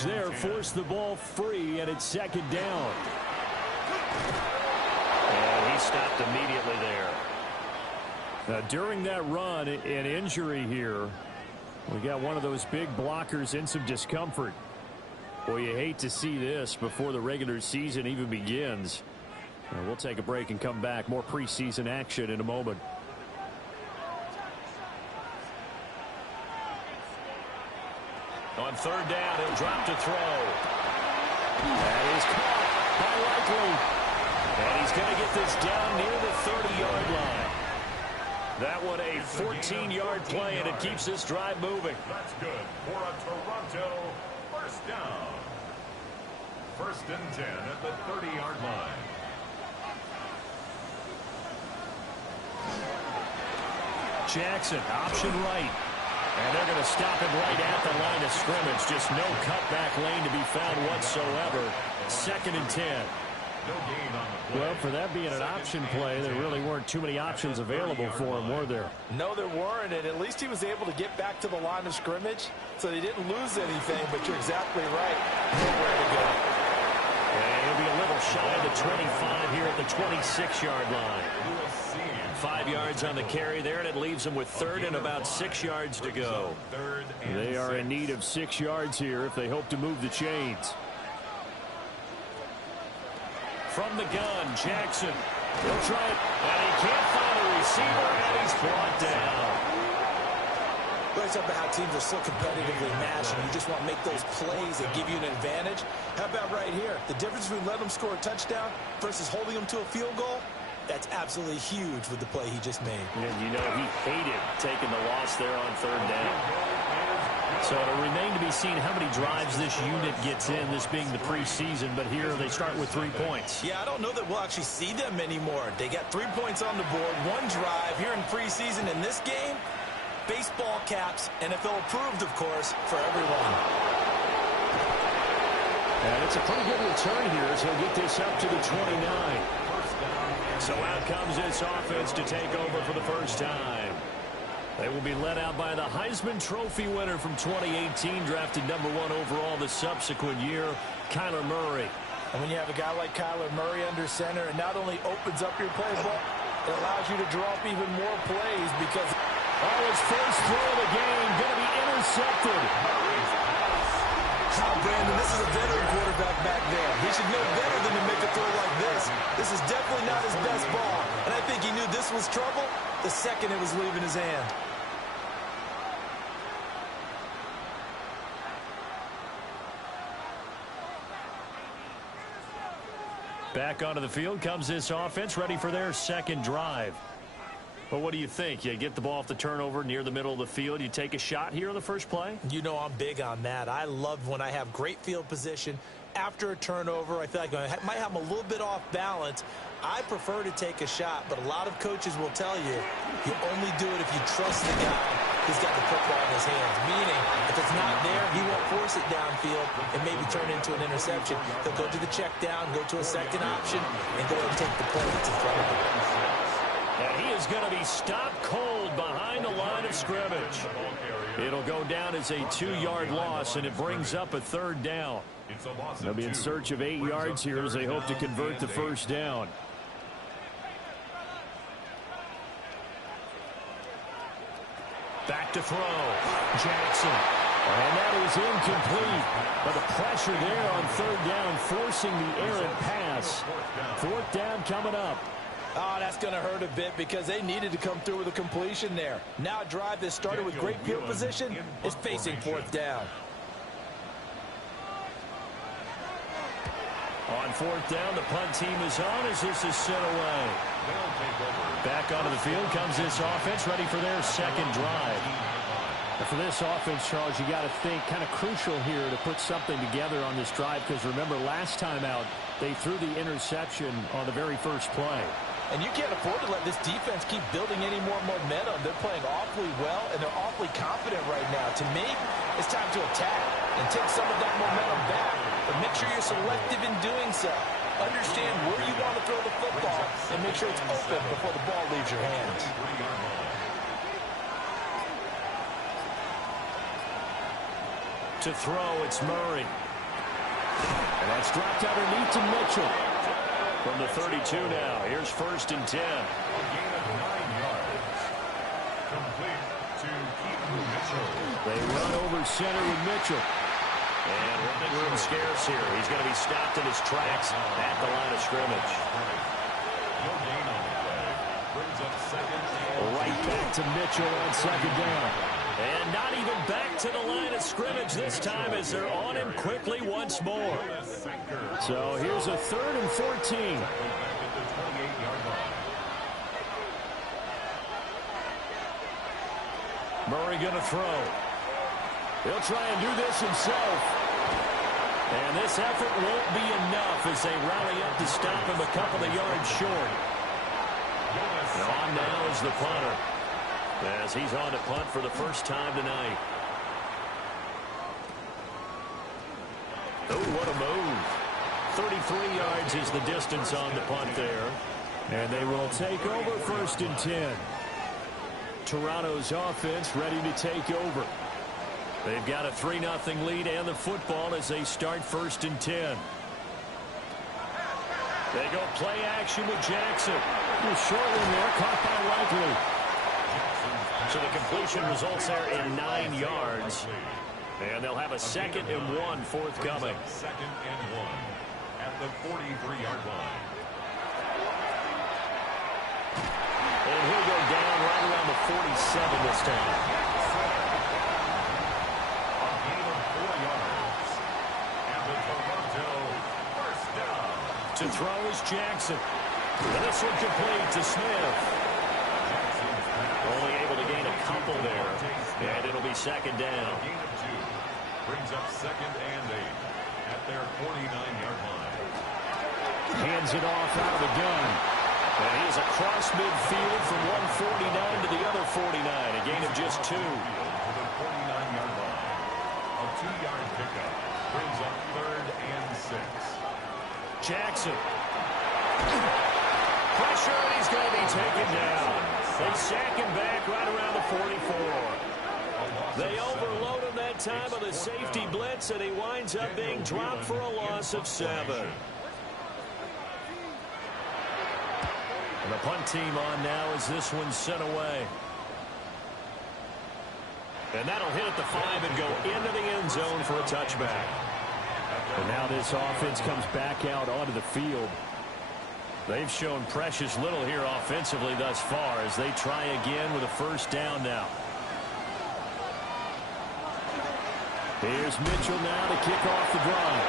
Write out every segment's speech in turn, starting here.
coverage there forced the ball free, and it's second down. And he stopped immediately there. During that run, an injury here. We got one of those big blockers in some discomfort. Well, you hate to see this before the regular season even begins. We'll take a break and come back. More preseason action in a moment. On third down, he'll drop to throw. That is caught by Likely. And he's going to get this down near the 30-yard line. That one a 14-yard play, and it keeps this drive moving. That's good for a Toronto first down. First and 10 at the 30-yard line. Jackson, option right. And they're going to stop him right at the line of scrimmage. Just no cutback lane to be found whatsoever. Second and 10. No gain on the play. Well, for that being an option play, there really weren't too many options available for him, were there? No, there weren't, and at least he was able to get back to the line of scrimmage, so they didn't lose anything, but you're exactly right. Nowhere to go. And he'll be a little shy of the 25 here at the 26-yard line. 5 yards on the carry there, and it leaves them with third and about 6 yards to go. They are in need of 6 yards here if they hope to move the chains. From the gun, Jackson. He'll try it, and he can't find a receiver, and he's brought down. Well, it's about how teams are so competitively matched, and you just want to make those plays that give you an advantage. How about right here? The difference between letting them score a touchdown versus holding them to a field goal, that's absolutely huge with the play he just made. And you know he hated taking the loss there on third down. So it'll remain to be seen how many drives this unit gets in, this being the preseason, but here they start with 3 points. Yeah, I don't know that we'll actually see them anymore. They got 3 points on the board, 1 drive here in preseason. In this game, baseball caps, NFL approved, of course, for everyone. And it's a pretty good return here as he'll get this up to the 29. So out comes this offense to take over for the first time. They will be led out by the Heisman Trophy winner from 2018, drafted #1 overall the subsequent year, Kyler Murray. And when you have a guy like Kyler Murray under center, it not only opens up your playbook, it allows you to draw up even more plays because... Oh, his first throw of the game going to be intercepted. Brandon, this is a veteran quarterback back there. He should know better than to make a throw like this. This is definitely not his best ball. And I think he knew this was trouble the second it was leaving his hand. Back onto the field comes this offense, ready for their second drive. Well, what do you think? You get the ball off the turnover near the middle of the field. You take a shot here on the first play? You know I'm big on that. I love when I have great field position. After a turnover, I feel like I might have them a little bit off balance. I prefer to take a shot, but a lot of coaches will tell you only do it if you trust the guy who's got the football in his hands. Meaning, if it's not there, he won't force it downfield and maybe turn into an interception. He'll go to the check down, go to a second option, and go and take the play that's in front of him. And he is going to be stopped cold behind the line of scrimmage. It'll go down as a 2-yard loss, and it brings up a third down. They'll be in search of 8 yards here as they hope to convert the first down. Back to throw. Jackson. And that is incomplete. But the pressure there on third down, forcing the errant pass. Fourth down coming up. Oh, that's going to hurt a bit because they needed to come through with a completion there. Now a drive that started with great field position is facing fourth down. On fourth down, the punt team is on as this is sent away. Back onto the field comes this offense, ready for their second drive. And for this offense, Charles, you got to think kind of crucial here to put something together on this drive because remember last time out, they threw the interception on the very first play. And you can't afford to let this defense keep building any more momentum. They're playing awfully well, and they're awfully confident right now. To me, it's time to attack and take some of that momentum back. But make sure you're selective in doing so. Understand where you want to throw the football and make sure it's open before the ball leaves your hands. To throw, it's Murray. And that's dropped underneath to Mitchell. From the 32 now, here's 1st and 10. A gain of 9 yards. Complete to Keaton Mitchell. They run over center with Mitchell. And running room scarce here. He's going to be stopped in his tracks at the line of scrimmage. No gain on the play. Brings up 2nd and Right back to Mitchell on 2nd down. And not even back to the line of scrimmage this time as they're on him quickly once more. So here's a 3rd and 14. back at the 28-yard line. Murray going to throw. He'll try and do this himself. And this effort won't be enough as they rally up to stop him a couple of yards short. And on now is the punter, as he's on to punt for the first time tonight. Oh, what a move. 33 yards is the distance on the punt there. And they will take over 1st and 10. Toronto's offense ready to take over. They've got a 3-0 lead and the football as they start 1st and 10. They go play action with Jackson. Short one there, caught by Likely. So the completion results there in 9 yards. And they'll have a 2nd and 1 forthcoming. 2nd and 1 at the 43-yard line. And he'll go down right around the 47 this time. A gain of 4 yards. And the Toronto first down. To throw is Jackson. And this one complete to Smith. Only able to gain a couple there. And it'll be 2nd down. A gain of 2. Brings up 2nd and 8 at their 49-yard line. Hands it off out of the gun. And he's across midfield from 149 to the other 49. A gain of just 2. To the 49-yard line. A 2-yard pickup brings up 3rd and 6. Jackson. Pressure, and he's going to be taken down. They sack him back right around the 44. They overload him that time with a safety blitz, and he winds up being dropped for a loss of 7. And the punt team on now as this one's sent away. And that'll hit at the 5 and go into the end zone for a touchback. And now this offense comes back out onto the field. They've shown precious little here offensively thus far as they try again with a 1st down now. Here's Mitchell now to kick off the drive.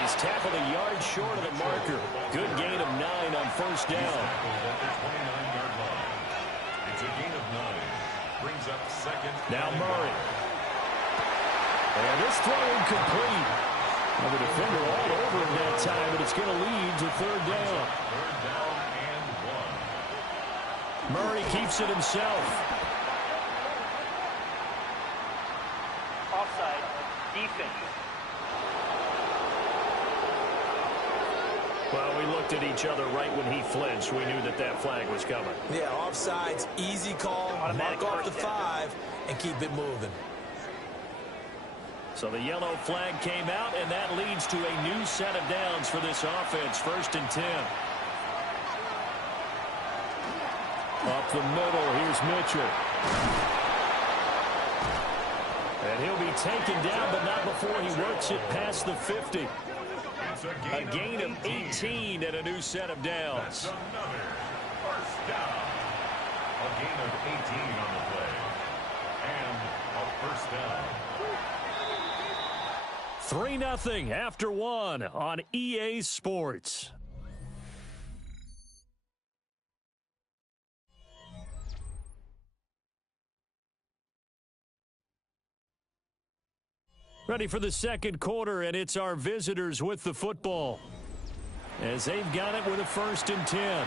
He's tackled a yard short of the marker. Good gain of 9 on 1st down. At the 29-yard line. It's a gain of 9. Brings up 2nd. Now Murray. And this throw incomplete. Well, the defender all over him that time, but it's going to lead to 3rd down. 3rd down and 1. Murray keeps it himself. Offside. Defense. Well, we looked at each other right when he flinched. We knew that that flag was coming. Yeah, offsides, easy call, mark off the 5, and keep it moving. So the yellow flag came out, and that leads to a new set of downs for this offense. 1st and 10. Up the middle, here's Mitchell. And he'll be taken down, but not before he works it past the 50. A gain of 18 and a new set of downs. That's another 1st down. A gain of 18 on the play. And a 1st down. 3-0 after 1 on EA Sports. Ready for the 2nd quarter, and it's our visitors with the football as they've got it with a 1st and 10.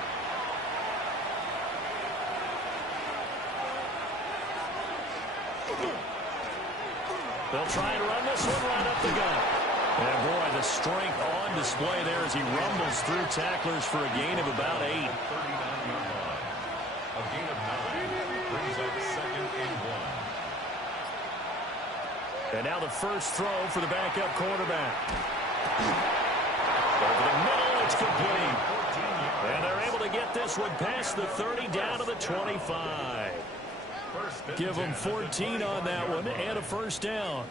They'll try and run this one right up the gut. And boy, the strength on display there as he rumbles through tacklers for a gain of about 8. 39-yard line. A gain of 9 brings up 2nd and 1. And now the first throw for the backup quarterback. Over the middle, it's complete. And they're able to get this one past the 30 down to the 25. Give them 14 on that one and a first down.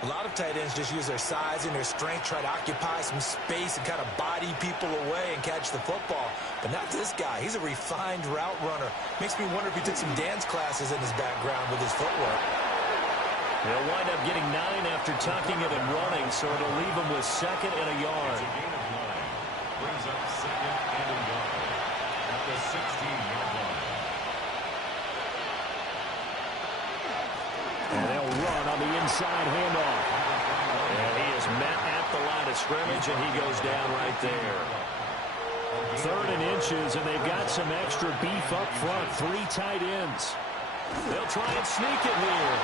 A lot of tight ends just use their size and their strength, try to occupy some space and kind of body people away and catch the football. But not this guy. He's a refined route runner. Makes me wonder if he took some dance classes in his background with his footwork. They'll wind up getting 9 after tucking it and running, so it'll leave them with second and a yard. Brings up second and a yard at the 16-yard line. And they'll run on the inside handoff. And he is met at the line of scrimmage, and he goes down right there. 3rd and inches, and they've got some extra beef up front. 3 tight ends. They'll try and sneak it here.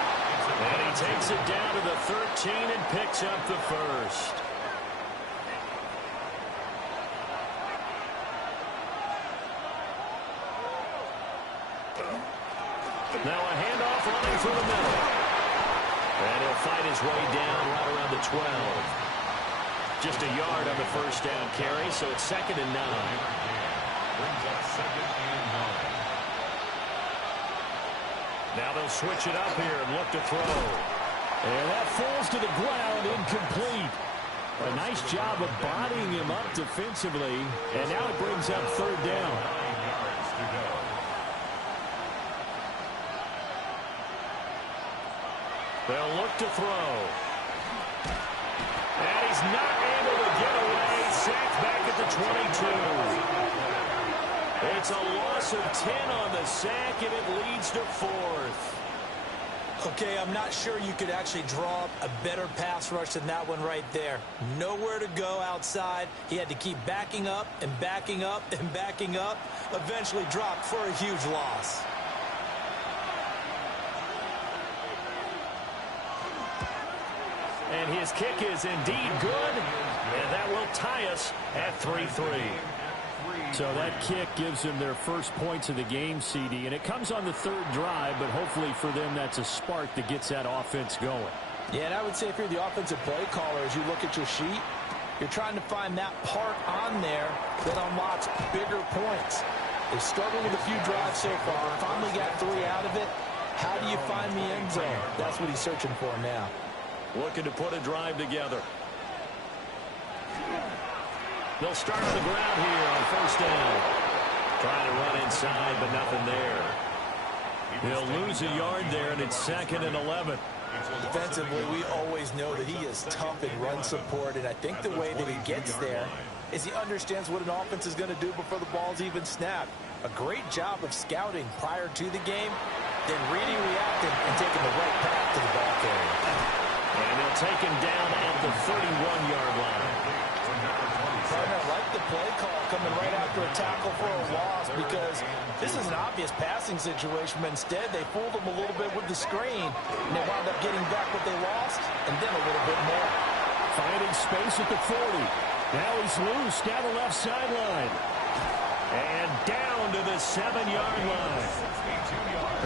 And he takes it down to the 13 and picks up the first. Now a handoff running through the middle. And he'll fight his way down right around the 12. Just a yard on the first down carry, so it's 2nd and 9. Brings up 2nd and 9. Now they'll switch it up here and look to throw. And that falls to the ground, incomplete. A nice job of bodying him up defensively. And now it brings up 3rd down. 9 yards to go. They'll look to throw. And he's not able to get away. Sacked back at the 22. It's a loss of 10 on the sack, and it leads to 4th. Okay, I'm not sure you could actually draw up a better pass rush than that one right there. Nowhere to go outside. He had to keep backing up and backing up and backing up. Eventually dropped for a huge loss. And his kick is indeed good, and that will tie us at 3-3. So that kick gives them their first points of the game, CD, and it comes on the 3rd drive, but hopefully for them that's a spark that gets that offense going. Yeah, and I would say if you're the offensive play caller, as you look at your sheet, you're trying to find that part on there that unlocks bigger points. They struggled with a few drives so far, finally got 3 out of it. How do you find the end zone? That's what he's searching for now. Looking to put a drive together. They'll start on the ground here on 1st down. Trying to run inside, but nothing there. They'll lose a yard there, and it's 2nd and 11. Defensively, we always know that he is tough in run support, and I think the way that he gets there is he understands what an offense is going to do before the ball's even snapped. A great job of scouting prior to the game, then reading, reacting, and taking the right path to the ball carrier. And they'll take him down at the 31-yard line. Partner, I like the play call coming right after a tackle for a loss because this is an obvious passing situation, but instead they fooled him a little bit with the screen, and they wound up getting back what they lost and then a little bit more. Finding space at the 40. Now he's loose down the left sideline. And down to the 7-yard line.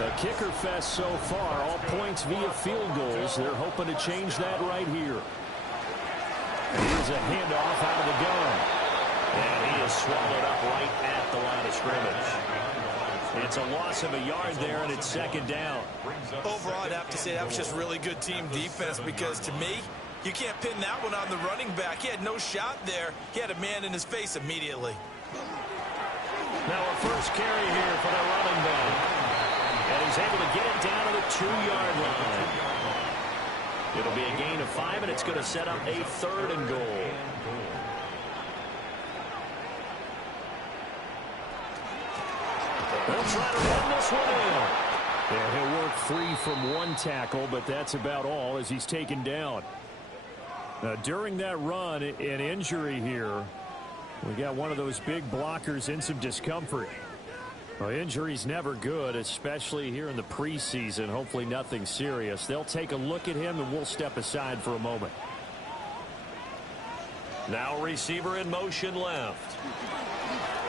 A kicker fest so far, all points via field goals. They're hoping to change that right here. Here's a handoff out of the gun. And he is swallowed up right at the line of scrimmage. It's a loss of a yard there, and it's 2nd down. Overall, I'd have to say that was just really good team defense because, to me, you can't pin that one on the running back. He had no shot there. He had a man in his face immediately. Now a first carry here for the running back. And he's able to get it down to the 2-yard line. It'll be a gain of 5, and it's going to set up a 3rd and goal. They'll try to run this one in. Yeah, he'll work free from one tackle, but that's about all as he's taken down. Now, during that run, an injury here. We got one of those big blockers in some discomfort. Well, injury's never good, especially here in the preseason. Hopefully nothing serious. They'll take a look at him, and we'll step aside for a moment. Now receiver in motion left.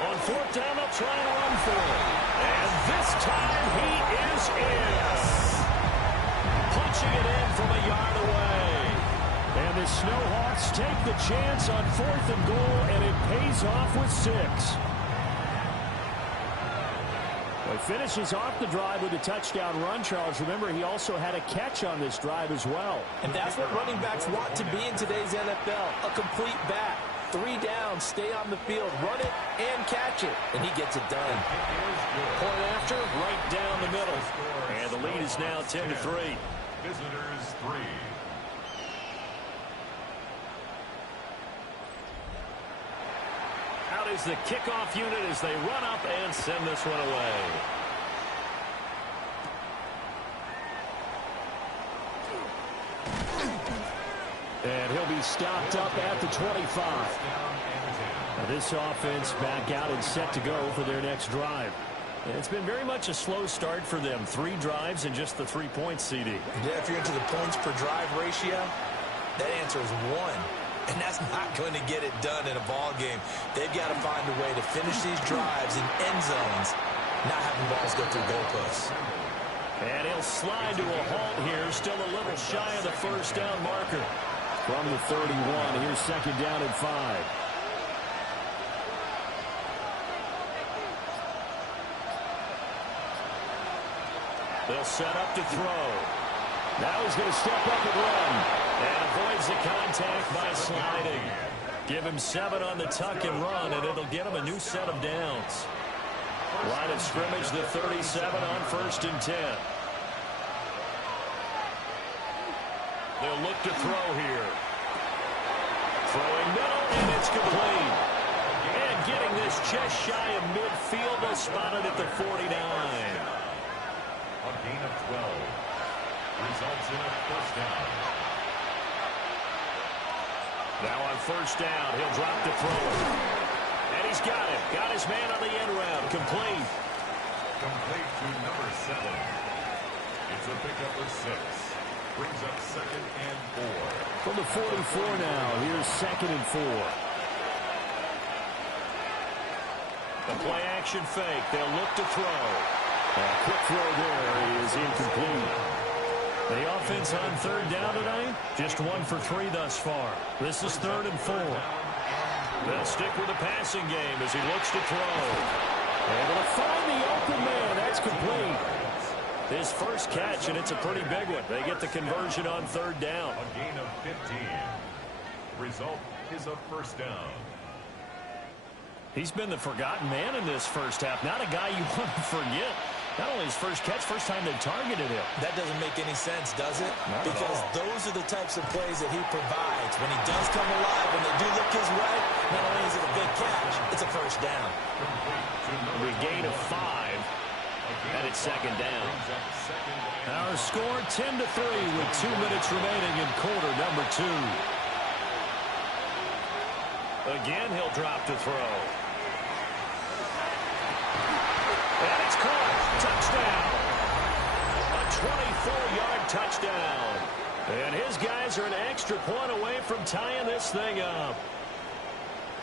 On fourth down, they'll try and run for it. And this time he is in. Punching it in from a yard away. And the Snowhawks take the chance on 4th and goal, and it pays off with 6. Well, he finishes off the drive with a touchdown run, Charles. Remember, he also had a catch on this drive as well. And that's what running backs want to be in today's NFL, a complete back. 3 down, stay on the field, run it, and catch it. And he gets it done. Point after, right down the middle. And the lead is now 10-3. Visitors 3. Out is the kickoff unit as they run up and send this one away. And he'll be stopped up at the 25. Now this offense back out and set to go for their next drive. And it's been very much a slow start for them. 3 drives and just the 3 points, CD. Yeah, if you're into the points per drive ratio, that answer is 1. And that's not going to get it done in a ball game. They've got to find a way to finish these drives in end zones, not having balls go through goalposts. And he'll slide to a halt here, still a little shy of the first down marker. From the 31, here's 2nd down and 5. They'll set up to throw. Now he's going to step up and run. And avoids the contact by sliding. Give him 7 on the tuck and run, and it'll get him a new set of downs. Line of scrimmage, the 37 on 1st and 10. They'll look to throw here. Throwing middle, and it's complete. And getting this just shy of midfield, they'll spot it at the 49. A gain of 12. Results in a first down. Now on 1st down, he'll drop to throw it. And he's got it. Got his man on the end round. Complete. Complete to number 7. It's a pickup of 6. Brings up 2nd and 4. From the 44 now, here's 2nd and 4. The play action fake. They'll look to throw. A quick throw there is incomplete. The offense on 3rd down tonight, just 1 for 3 thus far. This is 3rd and 4. They'll stick with the passing game as he looks to throw. Able to find the open man. That's complete. His first catch, and it's a pretty big one. They get the conversion on 3rd down. A gain of 15. Result is a first down. He's been the forgotten man in this first half. Not a guy you want to forget. Not only his first catch, first time they targeted him. That doesn't make any sense, does it? Not because those are the types of plays that he provides. When he does come alive, when they do look his way, not only is it a big catch, it's a first down. A gain of 5, and it's 2nd down. Our score 10-3 with 2 minutes remaining in quarter number 2. Again, he'll drop to throw. And it's caught. Touchdown. A 24-yard touchdown. And his guys are an extra point away from tying this thing up.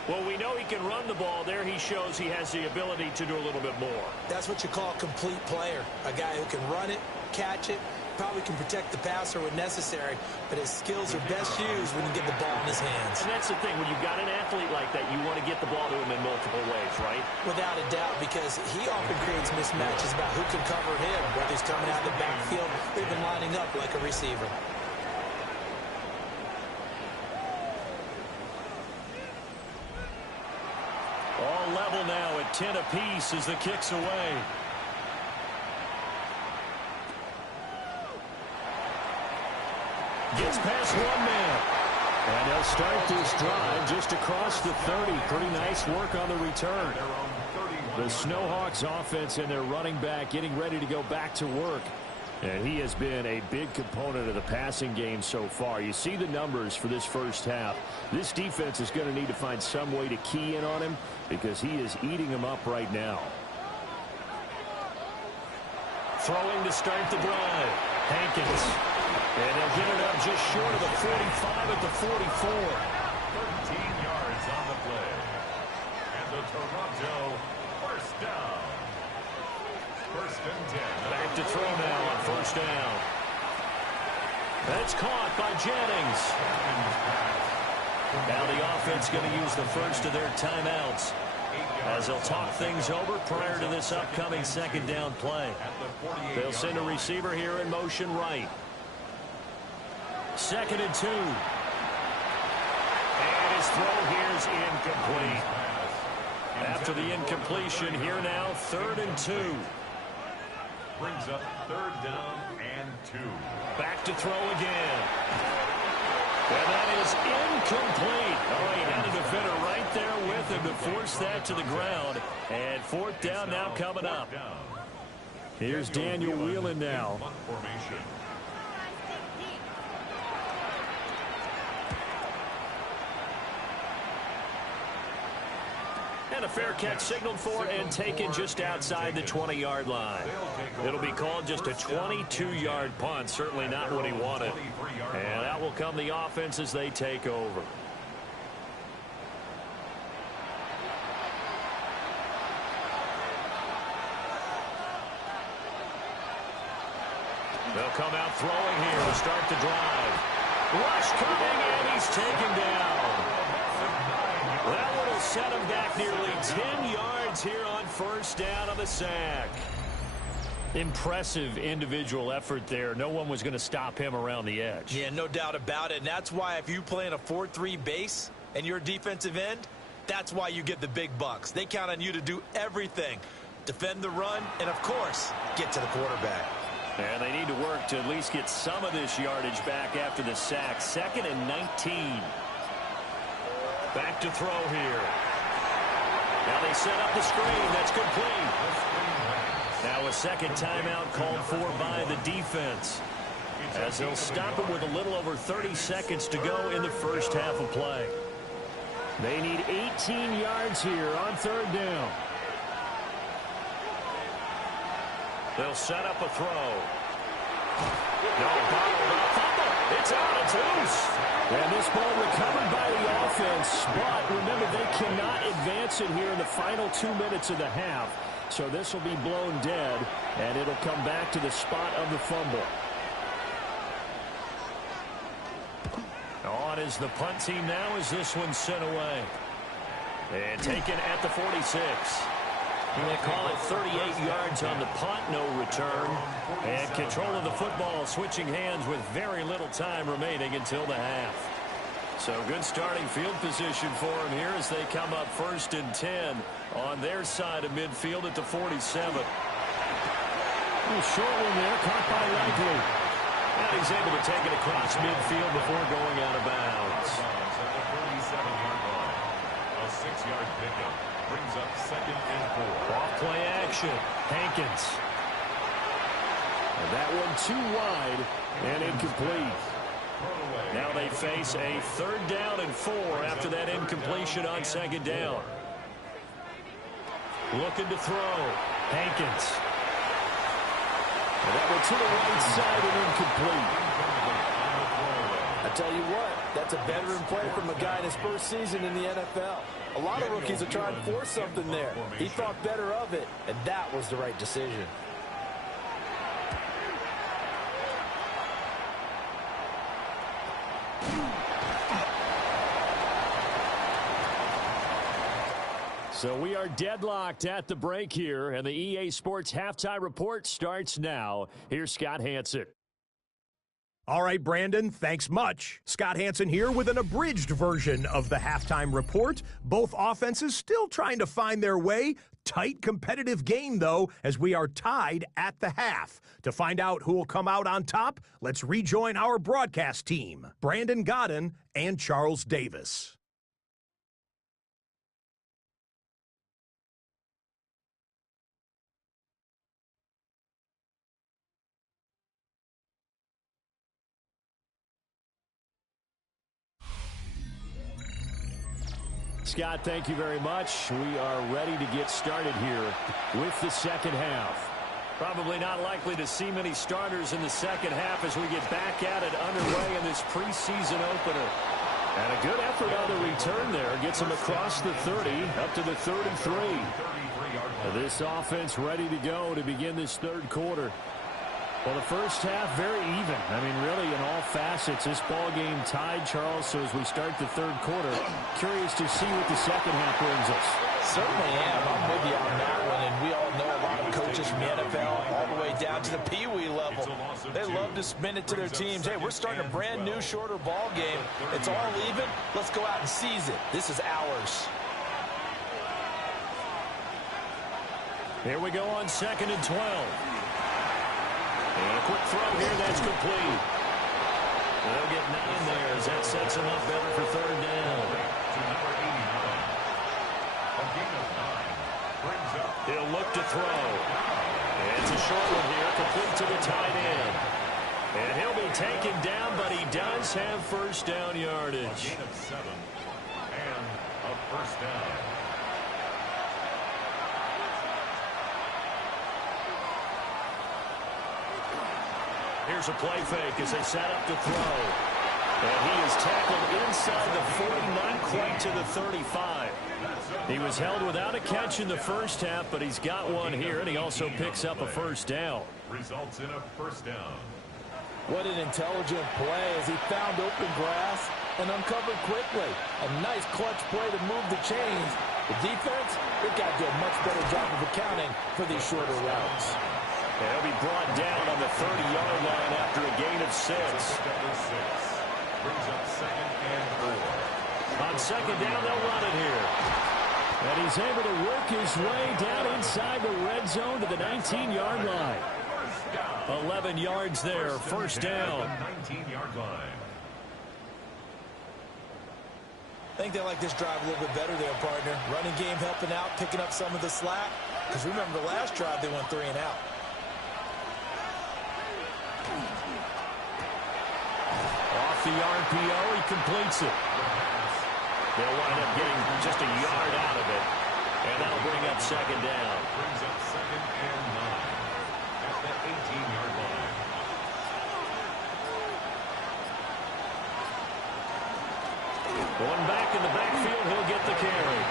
Well, we know he can run the ball. There he shows he has the ability to do a little bit more. That's what you call a complete player. A guy who can run it, catch it, probably can protect the passer when necessary, but his skills are best used when you get the ball in his hands. And that's the thing. When you've got an athlete like that, you want to get the ball to him in multiple ways, right? Without a doubt, because he often creates mismatches about who can cover him, whether he's coming out of the backfield or even lining up like a receiver. All level now at 10 apiece as the kick's away. Gets past 1 man. And they'll start this drive just across the 30. Pretty nice work on the return. The Snowhawks offense and their running back getting ready to go back to work. And he has been a big component of the passing game so far. You see the numbers for this first half. This defense is going to need to find some way to key in on him because he is eating them up right now. Throwing to start the drive. Hankins. And they'll get it up just short of the 45 at the 44. 13 yards on the play. And the Toronto to throw now on first down. That's caught by Jennings. Now the offense going to use the first of their timeouts as they'll talk things over prior to this upcoming second down play. They'll send a receiver here in motion right. 2nd and 2. And his throw here is incomplete. After the incompletion, here now 3rd and 2. Brings up 3rd down and 2. Back to throw again. And that is incomplete. Oh, he had a defender right there with him to force that to the ground. And 4th down now coming up. Here's Daniel Whelan now. And a fair catch signaled for and taken just outside the 20-yard line. It'll be called just a 22-yard punt. Certainly not what he wanted. And out will come the offense as they take over. They'll come out throwing here to start the drive. Rush coming, and he's taken down. That one will set him back nearly 10 yards here on first down on the sack. Impressive individual effort there. No one was going to stop him around the edge. Yeah, no doubt about it. And that's why if you play in a 4-3 base and you're a defensive end, that's why you get the big bucks. They count on you to do everything. Defend the run and, of course, get to the quarterback. And they need to work to at least get some of this yardage back after the sack. 2nd and 19. Back to throw here. Now they set up the screen. That's complete. Now a second timeout called for by the defense, as they'll stop him with a little over 30 seconds to go in the first half of play. They need 18 yards here on 3rd down. They'll set up a throw. No, it's out. It's loose. And this ball recovered by the offense. But remember, they cannot advance it here in the final 2 minutes of the half. So this will be blown dead, and it'll come back to the spot of the fumble. On is the punt team now as this one's sent away. And taken at the 46. They call it 38 yards on the punt, no return. And control of the football switching hands with very little time remaining until the half. So good starting field position for them here as they come up 1st and 10 on their side of midfield at the 47. A short one there, caught by Likely. And he's able to take it across midfield before going out of bounds. At the 37-yard line. A 6-yard pickup brings up 2nd and 4. Off play action. Hankins. And that one too wide and incomplete. Now they face a 3rd down and 4 after that incompletion on 2nd down. Looking to throw. Hankins. And that one to the right side and incomplete. I tell you what, that's a veteran play from a guy in his first season in the NFL. A lot of rookies are trying to force something there. He thought better of it, and that was the right decision. So we are deadlocked at the break here, and the EA Sports Halftime Report starts now. Here's Scott Hansen. All right, Brandon, thanks much. Scott Hansen here with an abridged version of the Halftime Report. Both offenses still trying to find their way. Tight competitive game, though, as we are tied at the half. To find out who will come out on top, let's rejoin our broadcast team, Brandon Godden and Charles Davis. Scott, thank you very much. We are ready to get started here with the second half. Probably not likely to see many starters in the second half as we get back at it underway in this preseason opener. And a good effort on the return there. Gets him across the 30, up to the 33. This offense ready to go to begin this third quarter. Well, the first half, very even. I mean, really, in all facets, this ball game tied, Charles. So as we start the third quarter, curious to see what the second half brings us. Certainly am. I'm with you on that one. And we all know a lot of coaches from the NFL all the way down to the Pee-wee level. They love to spin it to their teams. Hey, we're starting a brand new, shorter ball game. It's all even. Let's go out and seize it. This is ours. Here we go on 2nd and 12. And a quick throw here, that's complete. They'll get 9 there as that sets them up better for 3rd down. To number 89. A gain of 9 brings up. He'll look to throw. It's a short one here, complete to the tight end. And he'll be taken down, but he does have first down yardage. A gain of 7 and a first down. Here's a play fake as they set up to throw. And he is tackled inside the 40, not quite to the 35. He was held without a catch in the first half, but he's got one here, and he also picks up a first down. Results in a first down. What an intelligent play as he found open grass and uncovered quickly. A nice clutch play to move the chains. The defense, they've got to do a much better job of accounting for these shorter routes. He'll be brought down on the 30-yard line after a gain of 6. Number 6 brings up 2nd and 4. On 2nd down, they'll run it here. And he's able to work his way down inside the red zone to the 19-yard line. 11 yards there, first down. 19-yard line. I think they like this drive a little bit better there, partner. Running game helping out, picking up some of the slack. Because remember, the last drive they went 3 and out. Off the RPO, he completes it. They'll wind up getting just a yard out of it. And that'll bring up 2nd down. Brings up 2nd and 9 at the 18-yard line. One back in the backfield, he'll get the carry.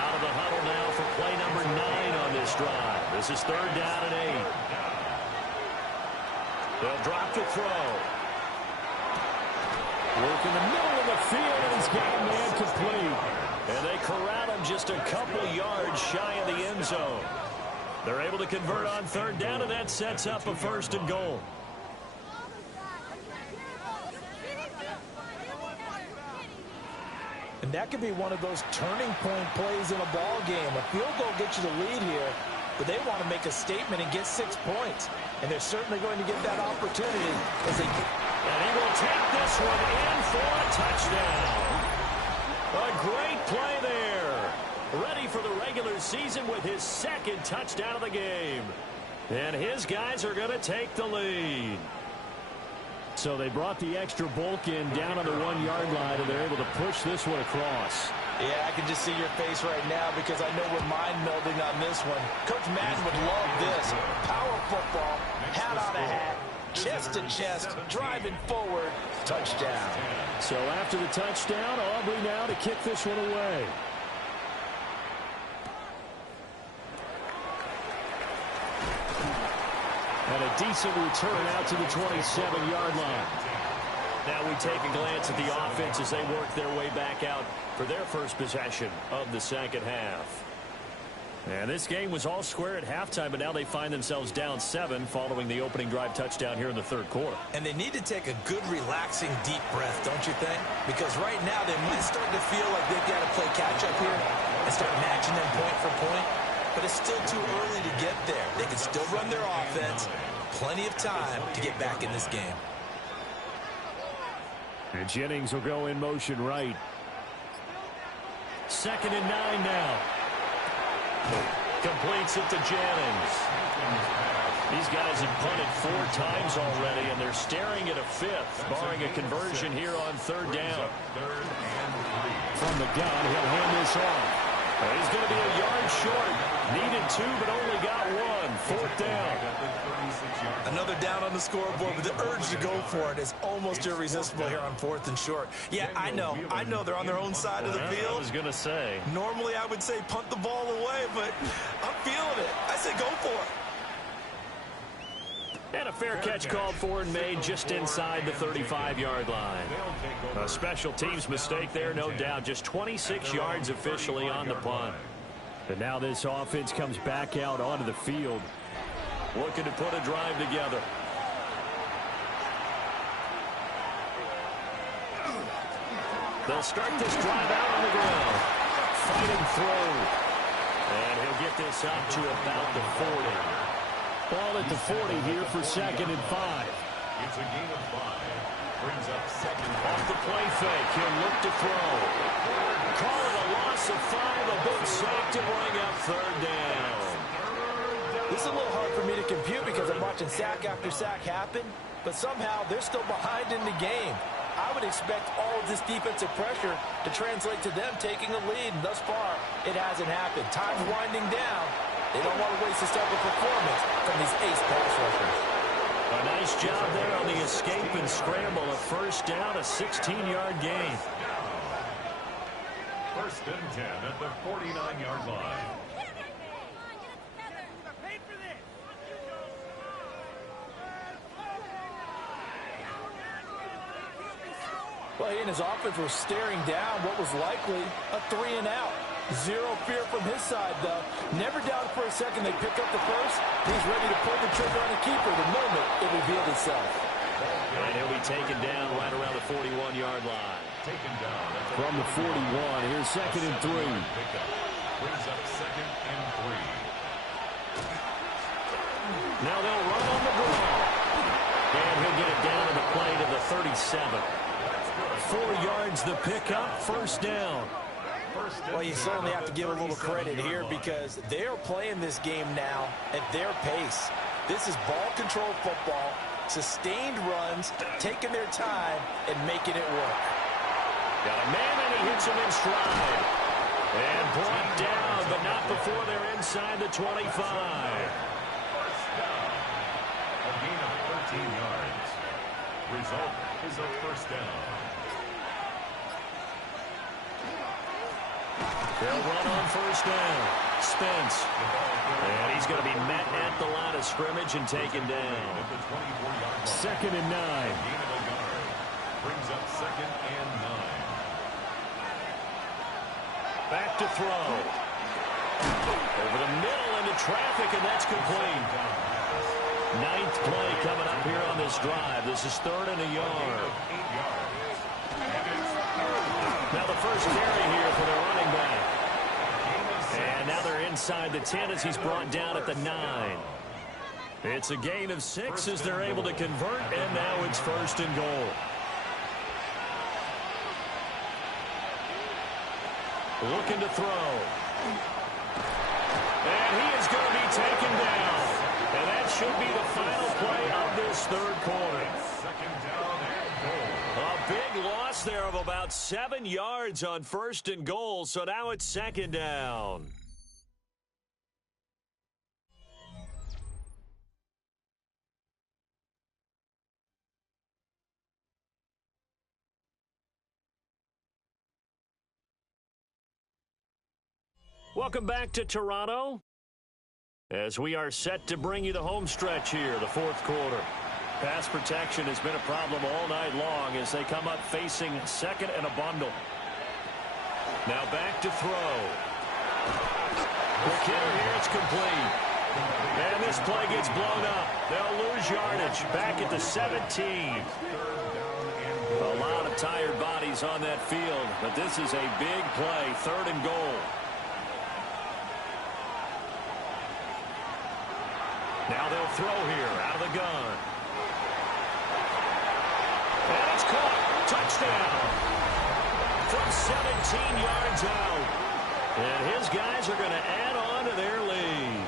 Out of the huddle now for play number 9 on this drive. This is 3rd down and 8. They'll drop to throw. Work in the middle of the field, and he's got a man complete. And they corral him just a couple yards shy of the end zone. They're able to convert on 3rd down, and that sets up a 1st and goal. And that could be one of those turning point plays in a ball game. A field goal gets you the lead here, but they want to make a statement and get 6 points. And they're certainly going to get that opportunity as they... And he will take this one in for a touchdown. A great play there. Ready for the regular season with his 2nd touchdown of the game. And his guys are going to take the lead. So they brought the extra bulk in down on the 1-yard line, and they're able to push this one across. Yeah, I can just see your face right now because I know we're mind melding on this one. Coach Madden would love this. Power football, hat on a hat, chest to chest, driving forward, touchdown. So after the touchdown, Aubrey now to kick this one away. And a decent return out to the 27-yard line. Now we take a glance at the offense as they work their way back out for their first possession of the second half. And this game was all square at halftime, but now they find themselves down 7 following the opening drive touchdown here in the third quarter. And they need to take a good, relaxing, deep breath, don't you think? Because right now they might start to feel like they've got to play catch-up here and start matching them point for point. But it's still too early to get there. They can still run their offense. Plenty of time to get back in this game. And Jennings will go in motion right. 2nd and 9 now. Completes it to Jennings. These guys have punted 4 times already, and they're staring at a 5th, barring a conversion here on 3rd down. From the gun, he'll hand this off. He's going to be a yard short. Needed 2, but only got 1. 4th down. Another down on the scoreboard, but the urge to go for it is almost irresistible here on 4th and short. Yeah, I know they're on their own side of the field. I was going to say. Normally I would say punt the ball away, but I'm feeling it. I say go for it. And a fair catch called for and made just inside the 35-yard line. A special teams mistake there, no doubt. Just 26 yards officially on the punt. And now this offense comes back out onto the field, looking to put a drive together. They'll start this drive out on the ground. Fighting through. And he'll get this up to about the 40. Ball at the 40 here for 2nd and 5. It's a gain of 5. Brings up 2nd. Off the play fake, he'll look to throw. Call it a loss of 5, a big sack to bring up 3rd down. This is a little hard for me to compute because I'm watching sack after sack happen, but somehow they're still behind in the game. I would expect all of this defensive pressure to translate to them taking a lead, and thus far, it hasn't happened. Time's winding down. They don't want to waste a stellar performance from these ace pass rushers. A nice job there on the escape and scramble. A 1st down, a 16-yard gain. 1st and 10 at the 49-yard line. Well, he and his offense were staring down what was likely a 3-and-out. Zero fear from his side, though. Never doubted for a second they pick up the first. He's ready to pull the trigger on a keeper the moment it revealed itself. And he'll be taken down right around the 41-yard line. Taken down from the 41. Here's 2nd and 3. Brings up 2nd and 3. Now they'll run on the ball. And he'll get it down to the play to the 37. 4 yards the pickup, 1st down. Well, you certainly have to give a little credit here because they're playing this game now at their pace. This is ball control football, sustained runs, taking their time, and making it work. Got a man, and he hits him in stride. And brought down, but not before they're inside the 25. 1st down. A gain of 13 yards. Result is a 1st down. They'll run on 1st down. Spence. And he's going to be met at the line of scrimmage and taken down. 2nd and 9. Brings up 2nd and 9. Back to throw. Over the middle into traffic, and that's complete. 9th play coming up here on this drive. This is 3rd and a yard. Now the first carry here for the running back. And now they're inside the 10 as he's brought down at the 9. It's a gain of 6 as they're able to convert, and now it's 1st and goal. Looking to throw. And he is going to be taken down. And that should be the final play of this 3rd quarter. 2nd down and goal. A big loss there of about 7 yards on 1st and goal, so now it's 2nd down. Welcome back to Toronto as we are set to bring you the home stretch here, the 4th quarter. Pass protection has been a problem all night long as they come up facing 2nd and a bundle. Now back to throw. Quick hitter here, it's complete. And this play gets blown up. They'll lose yardage back at the 17. A lot of tired bodies on that field, but this is a big play, 3rd and goal. Now they'll throw here out of the gun. And it's caught. Touchdown. From 17 yards out. And his guys are going to add on to their lead.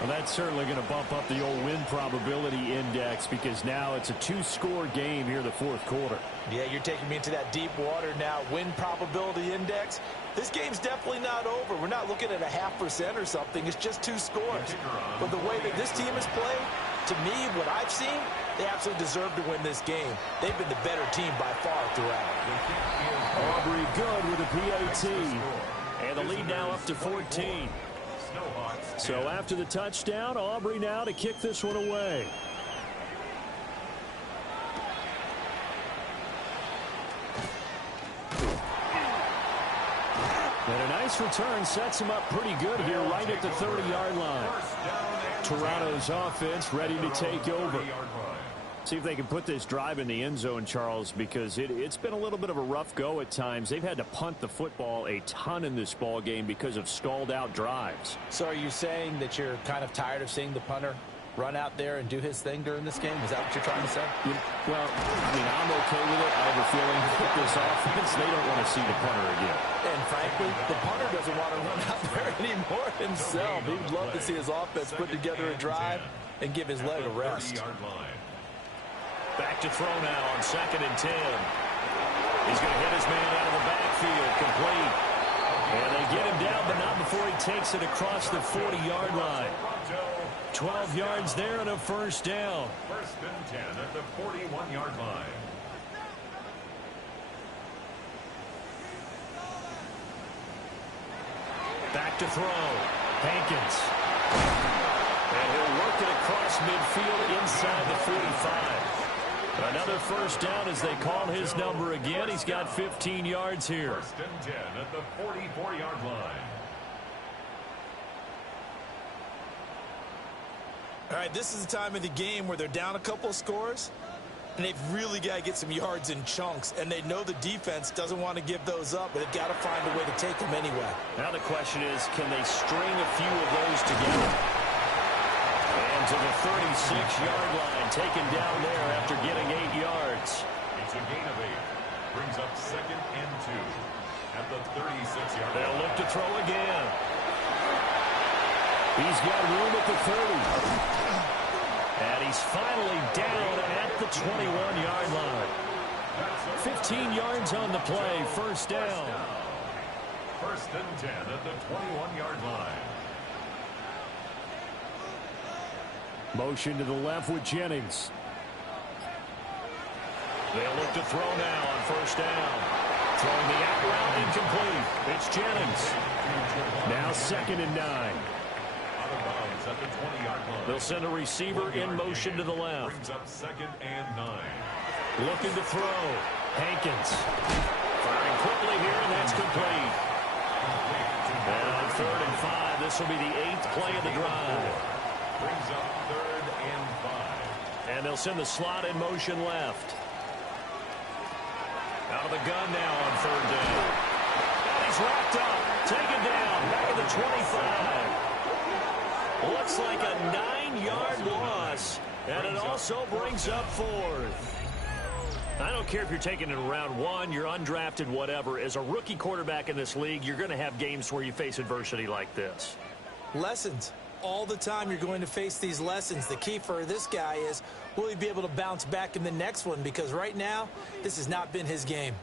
Well, that's certainly going to bump up the old win probability index because now it's a 2-score game here the 4th quarter. Yeah, you're taking me into that deep water now. Win probability index. This game's definitely not over. We're not looking at a 0.5% or something. It's just 2 scores. But the way that this team has played, to me, what I've seen, they absolutely deserve to win this game. They've been the better team by far throughout. Aubrey good with a PAT. And the lead now up to 14. Snowhawks. So after the touchdown, Aubrey now to kick this one away. And a nice return sets him up pretty good here right at the 30-yard line. Toronto's offense ready to take over. See if they can put this drive in the end zone, Charles, because it's been a little bit of a rough go at times. They've had to punt the football a ton in this ball game because of stalled-out drives. So are you saying that you're kind of tired of seeing the punter run out there and do his thing during this game? Is that what you're trying to say? Well, I mean, I'm okay with it. I have a feeling that this offense, they don't want to see the punter again. And frankly, the punter doesn't want to run out there anymore himself. He would love to see his offense put together a drive and give his leg a rest. Back to throw now on 2nd and 10. He's going to hit his man out of the backfield, complete. And they get him down, but not before he takes it across the 40-yard line. 12 yards there and a first down. 1st and 10 at the 41-yard line. Back to throw. Hankins. And he'll work it across midfield inside the 45. Another first down as they call his number again. He's got 15 yards here. 1st and 10 at the 44-yard line. All right, this is the time of the game where they're down a couple of scores, and they've really got to get some yards in chunks, and they know the defense doesn't want to give those up, but they've got to find a way to take them anyway. Now the question is, can they string a few of those together? And to the 36-yard line, taken down there after getting 8 yards. It's a gain of 8. Brings up 2nd and 2 at the 36-yard line. They'll look to throw again. He's got room at the 30. And he's finally down at the 21-yard line. 15 yards on the play, first down. 1st and 10 at the 21-yard line. Motion to the left with Jennings. They'll look to throw now on first down. Throwing the out route incomplete. It's Jennings. Now 2nd and 9. Out of bounds at the 20-yard line. They'll send a receiver in motion to the left. Brings up 2nd and 9. Looking to throw. Hankins. Firing quickly here, and that's complete. And on 3rd and 5, this will be the 8th play of the drive. Brings up 3rd and 5. And they'll send the slot in motion left. Out of the gun now on 3rd down. And he's wrapped up. Taken down. Back at the 25. Looks like a 9-yard loss. And it also brings up 4th. I don't care if you're taking it in round 1, you're undrafted, whatever. As a rookie quarterback in this league, you're going to have games where you face adversity like this. Lessons. All the time you're going to face these lessons. The key for this guy is, will he be able to bounce back in the next one? Because right now, this has not been his game.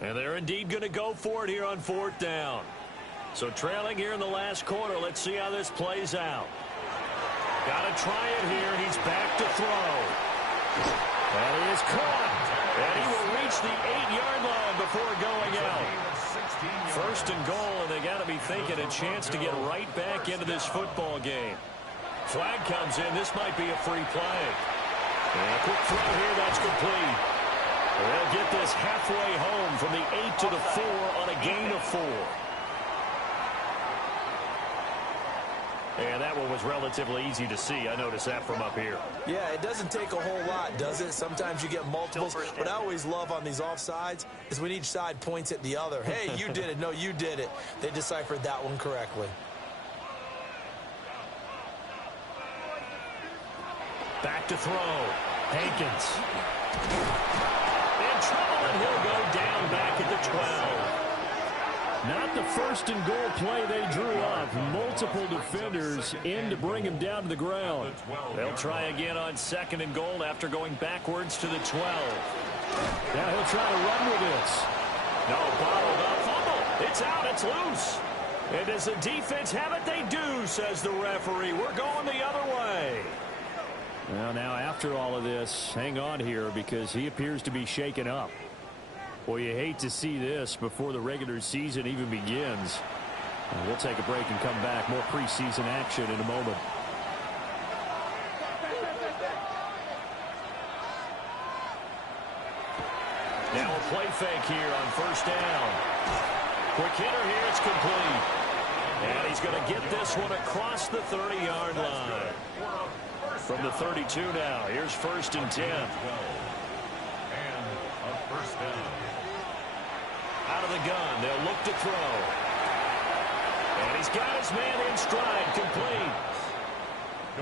And they're indeed going to go for it here on 4th down. So trailing here in the last quarter, let's see how this plays out. Got to try it here. He's back to throw. And he is caught. And he will reach the 8-yard line before going out. 1st and goal, and they got to be thinking a chance to get right back into this football game. Flag comes in. This might be a free play. And a quick throw here. That's complete. They'll get this halfway home from the 8 to the 4 on a gain of 4. And that one was relatively easy to see. I noticed that from up here. Yeah, it doesn't take a whole lot, does it? Sometimes you get multiples. What I always love on these offsides is when each side points at the other. Hey, you did it. No, you did it. They deciphered that one correctly. Back to throw. Hankins. In trouble, and he'll go down back at the 12. Not the 1st and goal play they drew up. Multiple defenders in to bring him down to the ground. They'll try again on 2nd and goal after going backwards to the 12. Now he'll try to run with this. No, bottled up. Fumble. It's out. It's loose. And does the defense have it? They do, says the referee. We're going the other way. Well, now after all of this, hang on here because he appears to be shaken up. Well, you hate to see this before the regular season even begins. We'll take a break and come back. More preseason action in a moment. Now a play fake here on first down. Quick hitter here. It's complete. And he's going to get this one across the 30-yard line. From the 32 now. Here's first and 10. And a first down. Out of the gun. They'll look to throw. And he's got his man in stride. Complete.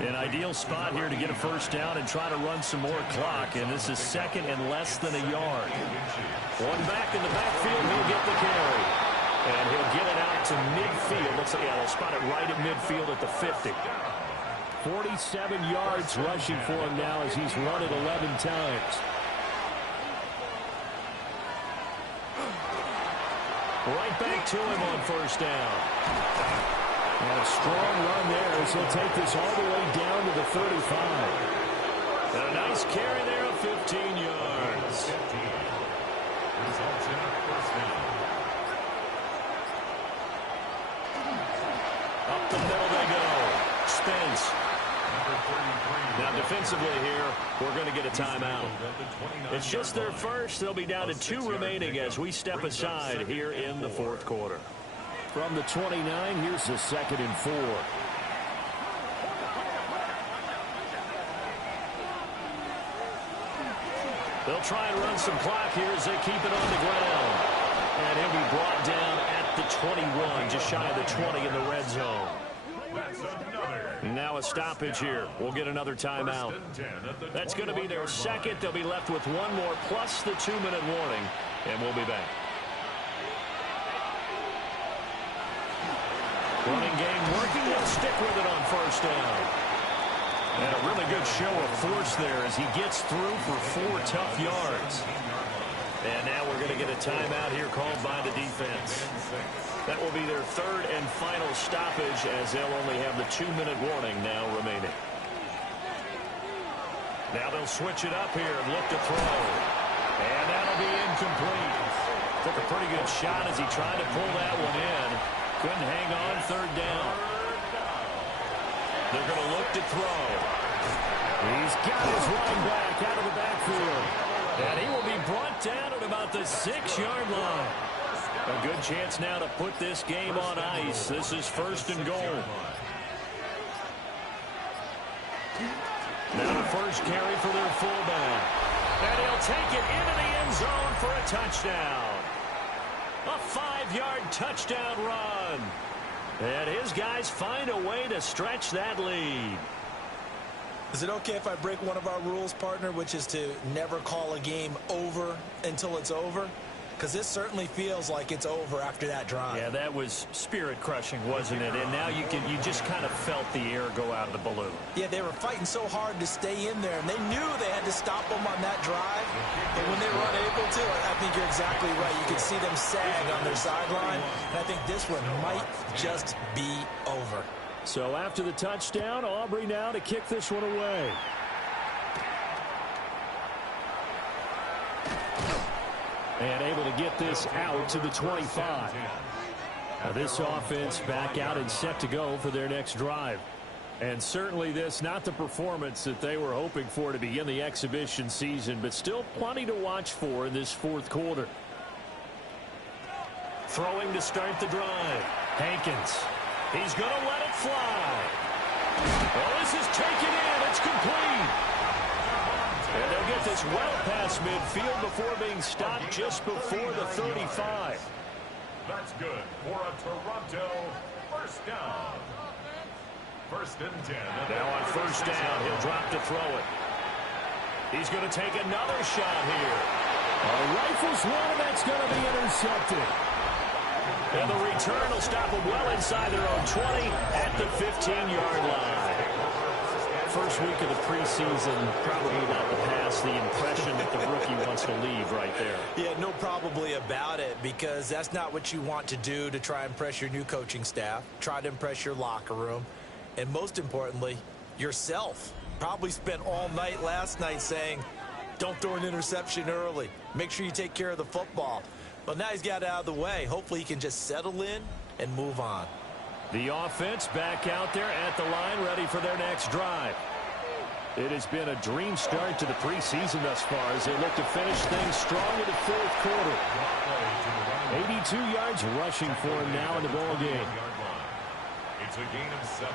An ideal spot here to get a first down and try to run some more clock. And this is second and less than a yard. One back in the backfield. He'll get the carry. And he'll get it out to midfield. Looks like, yeah, they'll spot it right at midfield at the 50. 47 yards rushing for him now as he's run it 11 times. Right back to him on first down. And a strong run there as he'll take this all the way down to the 35. And a nice carry there of 15 yards. Results in a first down. Up the middle they go. Spence. Now defensively here, we're going to get a timeout. It's just their first. They'll be down to 2 remaining as we step aside here in the fourth quarter. From the 29, here's the 2nd and 4. They'll try and run some clock here as they keep it on the ground. And he'll be brought down at the 21, just shy of the 20 in the red zone. Now a stoppage here. We'll get another timeout. That's going to be their second. They'll be left with one more plus the 2-minute warning, and we'll be back. Running game working. They'll stick with it on first down. And a really good show of force there as he gets through for 4 tough yards. And now we're going to get a timeout here called by the defense. That will be their 3rd and final stoppage as they'll only have the 2-minute warning now remaining. Now they'll switch it up here and look to throw. And that'll be incomplete. Took a pretty good shot as he tried to pull that one in. Couldn't hang on, 3rd down. They're going to look to throw. He's got his running back out of the backfield. And he will be brought down at about the 6-yard line. A good chance now to put this game on ice. This is 1st and goal. Now the first carry for their fullback. And he'll take it into the end zone for a touchdown. A 5-yard touchdown run. And his guys find a way to stretch that lead. Is it okay if I break one of our rules, partner, which is to never call a game over until it's over? Because this certainly feels like it's over after that drive. Yeah, that was spirit-crushing, wasn't it? And now you just kind of felt the air go out of the balloon. Yeah, they were fighting so hard to stay in there, and they knew they had to stop them on that drive. But when they were unable to, I think you're exactly right. You could see them sag on their sideline, and I think this one might just be over. So after the touchdown, Aubrey now to kick this one away. And able to get this out to the 25. Now this offense back out and set to go for their next drive. And certainly this, not the performance that they were hoping for to begin the exhibition season, but still plenty to watch for in this fourth quarter. Throwing to start the drive. Hankins. He's going to let it fly. Well, this is taken in. It's complete. And they'll get this well past midfield before being stopped just before the 35. That's good for a Toronto first down. 1st and 10. Now on first down, he'll drop to throw it. He's going to take another shot here. Rifles one, and that's going to be intercepted. And the return will stop them well inside their own 20 at the 15-yard line. First week of the preseason, probably not to pass the impression that the rookie wants to leave right there. Yeah, no probably about it, because that's not what you want to do to try and impress your new coaching staff, try to impress your locker room, and most importantly, yourself. Probably spent all night last night saying, don't throw an interception early. Make sure you take care of the football. But now he's got it out of the way. Hopefully he can just settle in, and move on. The offense back out there at the line, ready for their next drive. It has been a dream start to the preseason thus far as they look to finish things strong in the fourth quarter. 82 yards rushing for him now in the ball game. It's a gain of 7.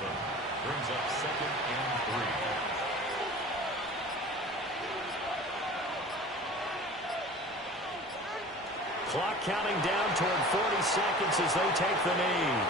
Brings up 2nd and 3. Clock counting down toward 40 seconds as they take the knee.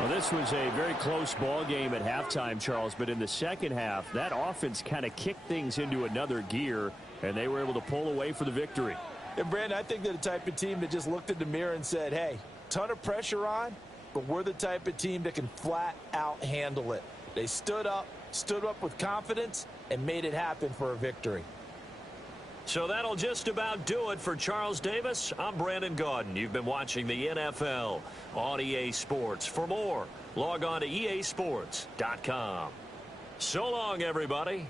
Well, this was a very close ball game at halftime, Charles, but in the second half, that offense kind of kicked things into another gear, and they were able to pull away for the victory. And, Brandon, I think they're the type of team that just looked in the mirror and said, hey, ton of pressure on, but we're the type of team that can flat out handle it. They stood up with confidence, and made it happen for a victory. So that'll just about do it for Charles Davis. I'm Brandon Gaudin. You've been watching the NFL on EA Sports. For more, log on to easports.com. So long, everybody.